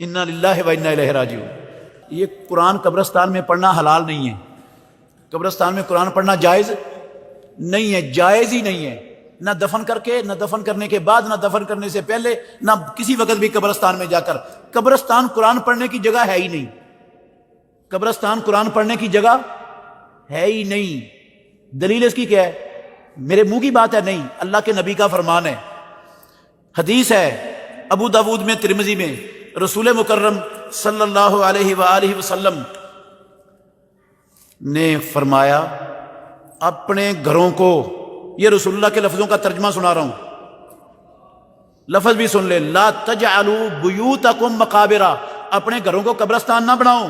انا للہ و انا الیہ راجعون۔ یہ قرآن قبرستان میں پڑھنا حلال نہیں ہے، قبرستان میں قرآن پڑھنا جائز نہیں ہے، جائز ہی نہیں ہے، نہ دفن کر کے، نہ دفن کرنے کے بعد، نہ دفن کرنے سے پہلے، نہ کسی وقت بھی قبرستان میں جا کر۔ قبرستان قرآن پڑھنے کی جگہ ہے ہی نہیں، قبرستان قرآن پڑھنے کی جگہ ہے ہی نہیں۔ دلیل اس کی کیا ہے؟ میرے منہ کی بات ہے نہیں، اللہ کے نبی کا فرمان ہے، حدیث ہے ابو داود میں، ترمذی میں، رسول مکرم صلی اللہ علیہ وآلہ وسلم نے فرمایا اپنے گھروں کو، یہ رسول اللہ کے لفظوں کا ترجمہ سنا رہا ہوں، لفظ بھی سن لے، لا تجعلوا بیوتکم مقابرا، اپنے گھروں کو قبرستان نہ بناؤ،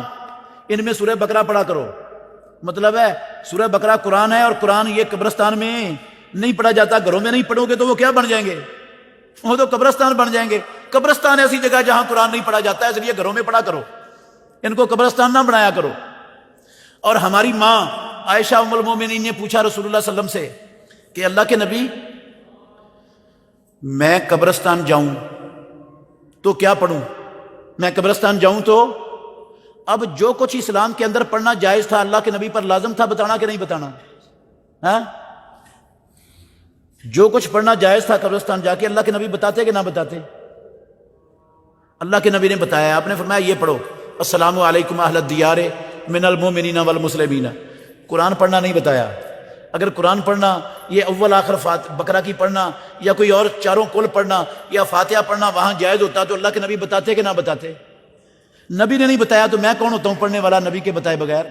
ان میں سورہ بقرہ پڑھا کرو۔ مطلب ہے سورہ بقرہ قرآن ہے، اور قرآن یہ قبرستان میں نہیں پڑھا جاتا، گھروں میں نہیں پڑھو گے تو وہ کیا بن جائیں گے؟ وہ تو قبرستان بن جائیں گے۔ قبرستان ایسی جگہ جہاں قرآن نہیں پڑھا جاتا ہے، اس لیے گھروں میں پڑھا کرو، ان کو قبرستان نہ بنایا کرو۔ اور ہماری ماں عائشہ ام المومنین نے پوچھا رسول اللہ صلی اللہ علیہ وسلم سے کہ اللہ کے نبی، میں قبرستان جاؤں تو کیا پڑھوں؟ میں قبرستان جاؤں تو اب جو کچھ اسلام کے اندر پڑھنا جائز تھا، اللہ کے نبی پر لازم تھا بتانا کہ نہیں بتانا؟ ہاں، جو کچھ پڑھنا جائز تھا قبرستان جا کے، اللہ کے نبی بتاتے کہ نہ بتاتے؟ اللہ کے نبی نے بتایا، آپ نے فرمایا یہ پڑھو، السلام علیکم اہل الدیار من المؤمنین والمسلمین۔ قرآن پڑھنا نہیں بتایا۔ اگر قرآن پڑھنا، یہ اول آخر بقرہ کی پڑھنا، یا کوئی اور چاروں کل پڑھنا، یا فاتحہ پڑھنا وہاں جائز ہوتا تو اللہ کے نبی بتاتے کہ نہ بتاتے؟ نبی نے نہیں بتایا تو میں کون ہوتا ہوں پڑھنے والا نبی کے بتائے بغیر؟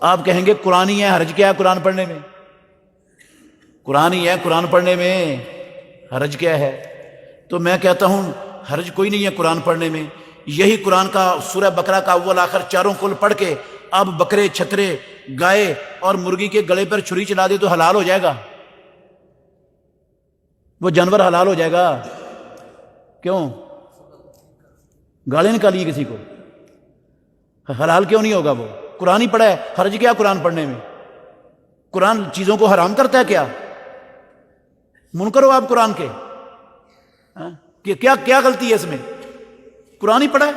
آپ کہیں گے قرآن ہی ہے، حرج کیا ہے قرآن پڑھنے میں؟ قرآن ہی ہے، قرآن پڑھنے میں حرج کیا ہے؟ تو میں کہتا ہوں حرج کوئی نہیں ہے قرآن پڑھنے میں۔ یہی قرآن کا سورہ بقرہ کا اول آخر چاروں کل پڑھ کے اب بکرے، چھترے، گائے اور مرغی کے گلے پر چھری چلا دے تو حلال ہو جائے گا؟ وہ جانور حلال ہو جائے گا؟ کیوں؟ گالی نکالیے کسی کو، حلال کیوں نہیں ہوگا؟ وہ قرآن ہی پڑھا ہے، حرج کیا قرآن پڑھنے میں؟ قرآن چیزوں کو حرام کرتا ہے کیا؟ منکر ہو آپ قرآن کے؟ ہاں؟ کہ کیا غلطی ہے اس میں؟ قرآن ہی پڑھا ہے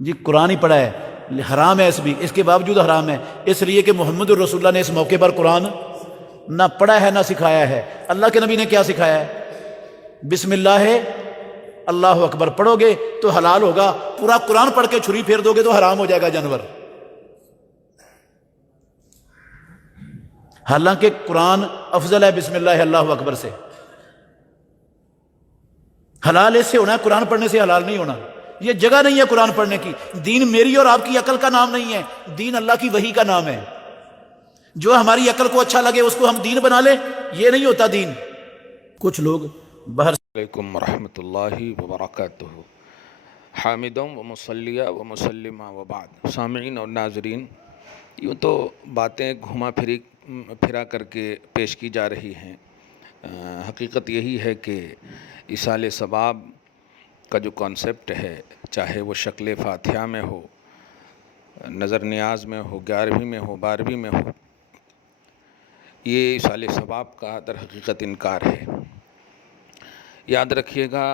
جی، قرآن ہی پڑھا ہے، حرام ہے اس کے باوجود حرام ہے، اس لیے کہ محمد الرسول اللہ نے اس موقع پر قرآن نہ پڑھا ہے نہ سکھایا ہے۔ اللہ کے نبی نے کیا سکھایا ہے؟ بسم اللہ ہے، اللہ اکبر پڑھو گے تو حلال ہوگا، پورا قرآن پڑھ کے چھری پھیر دو گے تو حرام ہو جائے گا جانور۔ حالانکہ قرآن افضل ہے بسم اللہ اللہ اکبر سے۔ حلال اس سے ہونا ہے، قرآن پڑھنے سے حلال نہیں ہونا۔ یہ جگہ نہیں ہے قرآن پڑھنے کی۔ دین میری اور آپ کی عقل کا نام نہیں ہے، دین اللہ کی وحی کا نام ہے۔ جو ہماری عقل کو اچھا لگے اس کو ہم دین بنا لیں، یہ نہیں ہوتا دین۔ کچھ لوگ باہر علیکم ورحمۃ اللہ وبرکاتہ۔ حامدوں و مصلیہ و مسلمہ و بعد، سامعین اور ناظرین، یوں تو باتیں گھما پھرا کر کے پیش کی جا رہی ہیں۔ حقیقت یہی ہے کہ ایصال ثواب کا جو کانسیپٹ ہے، چاہے وہ شکل فاتحہ میں ہو، نظر نیاز میں ہو، 11ویں میں ہو، 12ویں میں ہو، یہ ایصال ثواب کا در حقیقت انکار ہے۔ یاد رکھیے گا،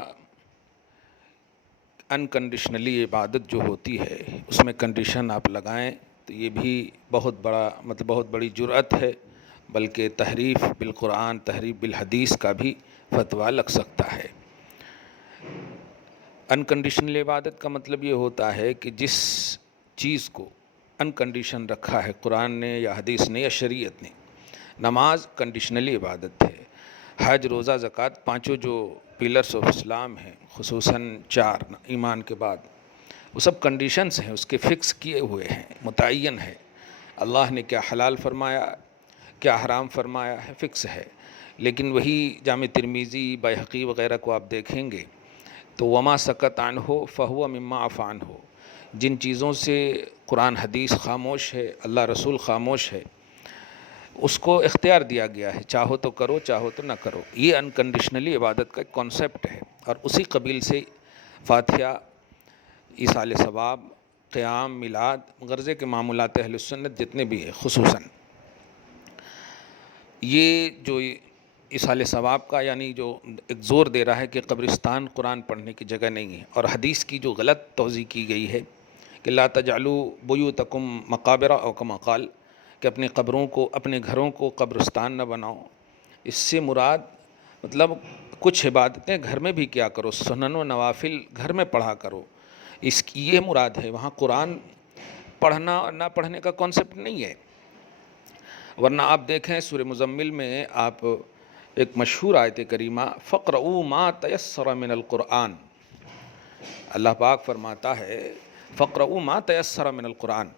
انکنڈیشنلی عبادت جو ہوتی ہے اس میں کنڈیشن آپ لگائیں تو یہ بھی بہت بڑی جرأت ہے، بلکہ تحریف بالقرآن، تحریف بالحدیث کا بھی فتویٰ لگ سکتا ہے۔ انکنڈیشنل عبادت کا مطلب یہ ہوتا ہے کہ جس چیز کو انکنڈیشن رکھا ہے قرآن نے یا حدیث نے یا شریعت نے۔ نماز کنڈیشنلی عبادت ہے، حج، روزہ، زکوٰۃ، پانچوں جو پلرز آف اسلام ہیں، خصوصاً 4 ایمان کے بعد، وہ سب کنڈیشنز ہیں، اس کے فکس کیے ہوئے ہیں، متعین ہے۔ اللہ نے کیا حلال فرمایا، کیا حرام فرمایا ہے، فکس ہے۔ لیکن وہی جامع ترمذی، بیہقی وغیرہ کو آپ دیکھیں گے تو وما سکت عنہ فہو مما عفی عنہ، جن چیزوں سے قرآن حدیث خاموش ہے، اللہ رسول خاموش ہے، اس کو اختیار دیا گیا ہے، چاہو تو کرو، چاہو تو نہ کرو۔ یہ انکنڈیشنلی عبادت کا ایک کانسیپٹ ہے، اور اسی قبیل سے فاتحہ، ایصال ثواب، قیام، میلاد، غرضے کے معمولات اہل سنت جتنے بھی ہیں، خصوصاً یہ جو اصال ثواب کا یعنی جو ایک زور دے رہا ہے کہ قبرستان قرآن پڑھنے کی جگہ نہیں ہے، اور حدیث کی جو غلط توضیح کی گئی ہے کہ لا تجعلوا بیوتکم مقابر او کما قال، کہ اپنے قبروں کو، اپنے گھروں کو قبرستان نہ بناؤ، اس سے مراد مطلب کچھ عبادتیں گھر میں بھی کیا کرو، سنن و نوافل گھر میں پڑھا کرو، اس کی یہ مراد ہے، وہاں قرآن پڑھنا اور نہ پڑھنے کا کانسیپٹ نہیں ہے۔ ورنہ آپ دیکھیں سورہ مزمل میں آپ ایک مشہور آیت کریمہ فَاقْرَؤُوا مَا تَيَسَّرَ مِنَ الْقُرْآنِ، اللہ پاک فرماتا ہے فَاقْرَؤُوا مَا تَيَسَّرَ مِنَ الْقُرْآنِ،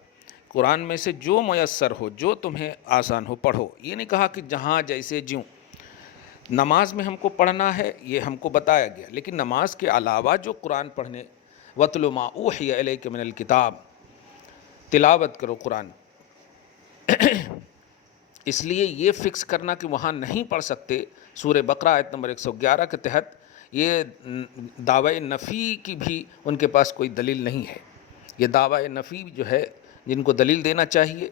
قرآن میں سے جو میسر ہو، جو تمہیں آسان ہو پڑھو۔ یہ نہیں کہا کہ جہاں جیسے جیوں، نماز میں ہم کو پڑھنا ہے یہ ہم کو بتایا گیا، لیکن نماز کے علاوہ جو قرآن پڑھنے، وَاتْلُ مَا أُوحِيَ إِلَيْكَ مِنَ الْكِتَابِ، تلاوت کرو قرآن۔ اس لیے یہ فکس کرنا کہ وہاں نہیں پڑھ سکتے، سورہ بقرہ آیت نمبر 111 کے تحت یہ دعوی نفی کی بھی ان کے پاس کوئی دلیل نہیں ہے۔ یہ دعوی نفی جو ہے جن کو دلیل دینا چاہیے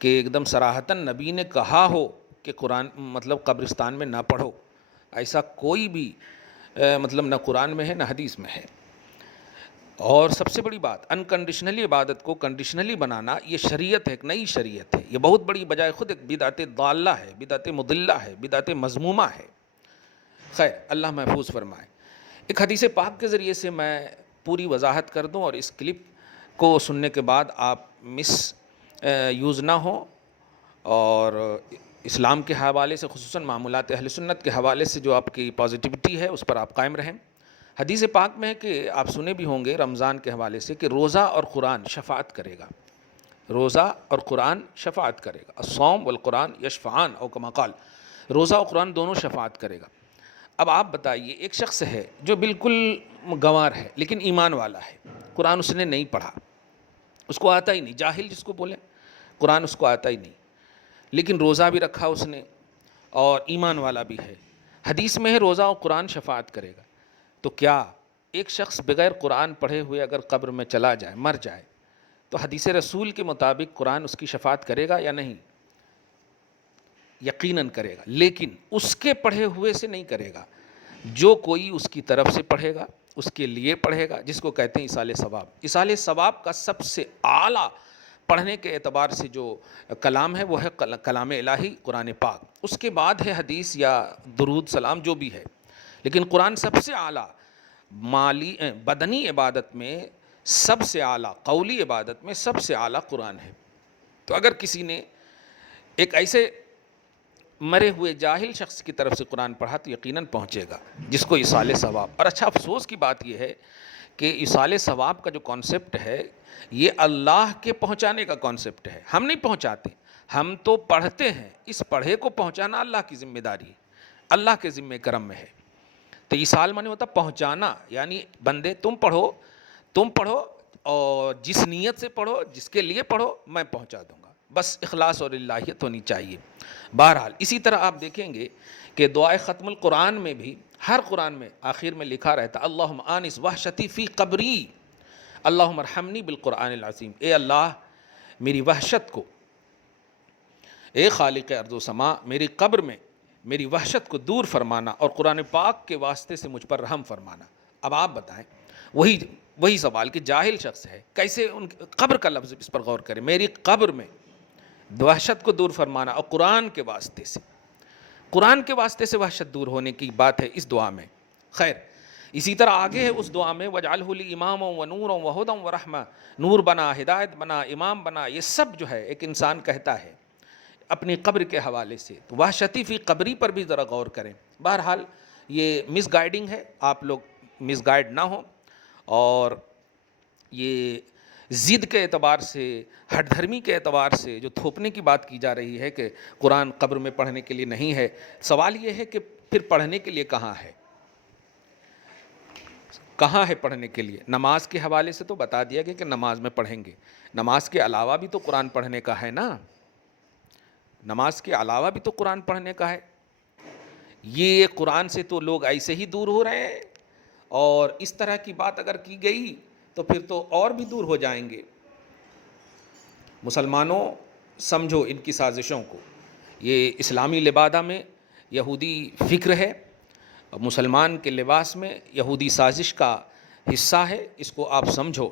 کہ ایک دم صراحتاً نبی نے کہا ہو کہ قرآن مطلب قبرستان میں نہ پڑھو، ایسا کوئی بھی مطلب نہ قرآن میں ہے نہ حدیث میں ہے۔ اور سب سے بڑی بات، انکنڈیشنلی عبادت کو کنڈیشنلی بنانا، یہ شریعت ہے، ایک نئی شریعت ہے، یہ بہت بڑی بجائے خود ایک بدعت ضالہ ہے، بدعت مضلہ ہے، بدعت مذمومہ ہے۔ خیر اللہ محفوظ فرمائے۔ ایک حدیث پاک کے ذریعے سے میں پوری وضاحت کر دوں، اور اس کلپ کو سننے کے بعد آپ یوز نہ ہوں، اور اسلام کے حوالے سے خصوصاً معمولات اہل سنت کے حوالے سے جو آپ کی پازیٹیوٹی ہے اس پر آپ قائم رہیں۔ حدیث پاک میں ہے کہ آپ سنے بھی ہوں گے رمضان کے حوالے سے کہ روزہ اور قرآن شفاعت کرے گا، روزہ اور قرآن شفاعت کرے گا، الصوم والقرآن یشفعان او کما قال، روزہ اور قرآن دونوں شفاعت کرے گا۔ اب آپ بتائیے، ایک شخص ہے جو بالکل گنوار ہے لیکن ایمان والا ہے، قرآن اس نے نہیں پڑھا، اس کو آتا ہی نہیں، جاہل جس کو بولیں، قرآن اس کو آتا ہی نہیں، لیکن روزہ بھی رکھا اس نے اور ایمان والا بھی ہے۔ حدیث میں ہے روزہ اور قرآن شفاعت کرے گا۔ تو کیا ایک شخص بغیر قرآن پڑھے ہوئے اگر قبر میں چلا جائے، مر جائے، تو حدیث رسول کے مطابق قرآن اس کی شفاعت کرے گا یا نہیں؟ یقیناً کرے گا، لیکن اس کے پڑھے ہوئے سے نہیں کرے گا، جو کوئی اس کی طرف سے پڑھے گا، اس کے لیے پڑھے گا، جس کو کہتے ہیں ایصال ثواب۔ ایصال ثواب کا سب سے اعلیٰ پڑھنے کے اعتبار سے جو کلام ہے وہ ہے کلام الہی قرآن پاک، اس کے بعد ہے حدیث یا درود سلام جو بھی ہے، لیکن قرآن سب سے اعلیٰ بدنی عبادت میں سب سے اعلیٰ، قولی عبادت میں سب سے اعلیٰ قرآن ہے۔ تو اگر کسی نے ایک ایسے مرے ہوئے جاہل شخص کی طرف سے قرآن پڑھا تو یقیناً پہنچے گا، جس کو ایصال ثواب۔ اور اچھا افسوس کی بات یہ ہے کہ ایصال ثواب کا جو کانسیپٹ ہے یہ اللہ کے پہنچانے کا کانسیپٹ ہے، ہم نہیں پہنچاتے، ہم تو پڑھتے ہیں، اس پڑھے کو پہنچانا اللہ کی ذمہ داری ہے، اللہ کے ذمہ کرم میں ہے۔ تو ایصال معنی ہوتا پہنچانا، یعنی بندے تم پڑھو اور جس نیت سے پڑھو، جس کے لیے پڑھو، میں پہنچا دوں گا، بس اخلاص اور اللہیت ہونی چاہیے۔ بہرحال اسی طرح آپ دیکھیں گے کہ دعائے ختم القرآن میں بھی ہر قرآن میں آخر میں لکھا رہتا اللہم آنس وحشتی فی قبری اللہم ارحمنی بالقرآن العظیم، اے اللہ میری وحشت کو، اے خالق ارض و سما، میری قبر میں میری وحشت کو دور فرمانا اور قرآن پاک کے واسطے سے مجھ پر رحم فرمانا۔ اب آپ بتائیں، وہی سوال کہ جاہل شخص ہے، کیسے ان قبر کا لفظ اس پر غور کرے، میری قبر میں وحشت کو دور فرمانا، اور قرآن کے واسطے سے وحشت دور ہونے کی بات ہے اس دعا میں۔ خیر اسی طرح آگے ہے اس دعا میں وَاجْعَلْهُ لِي إِمَامًا وَنُورًا وَهُدًى وَرَحْمَةً، نور بنا، ہدایت بنا، امام بنا، یہ سب جو ہے ایک انسان کہتا ہے اپنی قبر کے حوالے سے۔ تو وحشتی فی قبری پر بھی ذرا غور کریں۔ بہرحال یہ مس گائیڈنگ ہے، آپ لوگ مس گائیڈ نہ ہوں، اور یہ ضد کے اعتبار سے، ہٹ دھرمی کے اعتبار سے جو تھوپنے کی بات کی جا رہی ہے کہ قرآن قبر میں پڑھنے کے لیے نہیں ہے، سوال یہ ہے کہ پھر پڑھنے کے لیے کہاں ہے؟ کہاں ہے پڑھنے کے لیے؟ نماز کے حوالے سے تو بتا دیا گیا کہ نماز میں پڑھیں گے، نماز کے علاوہ بھی تو قرآن پڑھنے کا ہے نا، نماز کے علاوہ بھی تو قرآن پڑھنے کا ہے۔ یہ قرآن سے تو لوگ ایسے ہی دور ہو رہے ہیں، اور اس طرح کی بات اگر کی گئی تو پھر تو اور بھی دور ہو جائیں گے۔ مسلمانوں سمجھو ان کی سازشوں کو، یہ اسلامی لبادہ میں یہودی فکر ہے، مسلمان کے لباس میں یہودی سازش کا حصہ ہے، اس کو آپ سمجھو۔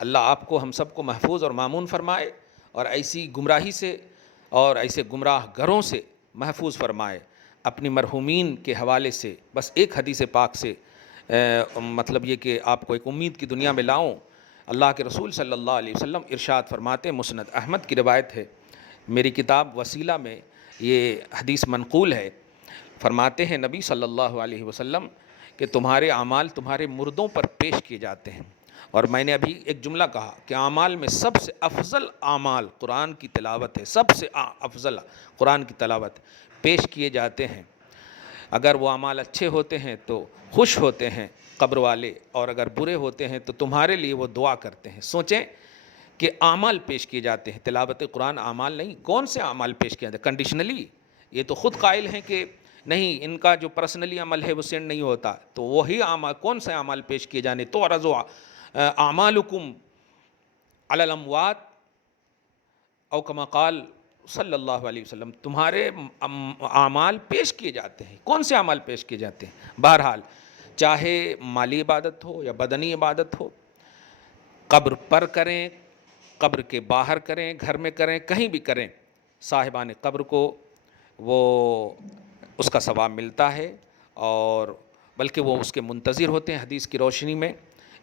اللہ آپ کو ہم سب کو محفوظ اور مامون فرمائے اور ایسی گمراہی سے اور ایسے گمراہ گھروں سے محفوظ فرمائے۔ اپنی مرحومین کے حوالے سے بس ایک حدیث پاک سے مطلب یہ کہ آپ کو ایک امید کی دنیا میں لاؤں۔ اللہ کے رسول صلی اللہ علیہ وسلم ارشاد فرماتے، مسند احمد کی روایت ہے، میری کتاب وسیلہ میں یہ حدیث منقول ہے، فرماتے ہیں نبی صلی اللہ علیہ وسلم کہ تمہارے اعمال تمہارے مردوں پر پیش کیے جاتے ہیں۔ اور میں نے ابھی ایک جملہ کہا کہ اعمال میں سب سے افضل اعمال قرآن کی تلاوت ہے، سب سے افضل قرآن کی تلاوت پیش کیے جاتے ہیں۔ اگر وہ اعمال اچھے ہوتے ہیں تو خوش ہوتے ہیں قبر والے، اور اگر برے ہوتے ہیں تو تمہارے لیے وہ دعا کرتے ہیں۔ سوچیں کہ اعمال پیش کیے جاتے ہیں، تلاوت قرآن اعمال نہیں، کون سے اعمال پیش کیے جاتے ہیں؟ کنڈیشنلی، یہ تو خود قائل ہیں کہ نہیں، ان کا جو پرسنلی عمل ہے وہ سینڈ نہیں ہوتا، تو وہی اعمال، کون سے اعمال پیش کیے جانے؟ تو عرض اعمالکم علی الاموات او کما قال صلی اللہ علیہ وسلم، تمہارے اعمال پیش کیے جاتے ہیں۔ کون سے اعمال پیش کیے جاتے ہیں؟ بہرحال چاہے مالی عبادت ہو یا بدنی عبادت ہو، قبر پر کریں، قبر کے باہر کریں، گھر میں کریں، کہیں بھی کریں، صاحبان قبر کو وہ اس کا ثواب ملتا ہے، اور بلکہ وہ اس کے منتظر ہوتے ہیں حدیث کی روشنی میں۔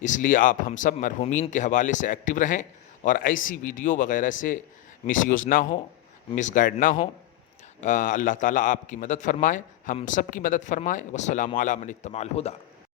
اس لیے آپ ہم سب مرحومین کے حوالے سے ایکٹیو رہیں اور ایسی ویڈیو وغیرہ سے مس یوز نہ ہو، مس گائیڈ نہ ہو۔ اللہ تعالیٰ آپ کی مدد فرمائے، ہم سب کی مدد فرمائے۔ والسلام علی من اتبع الہدی۔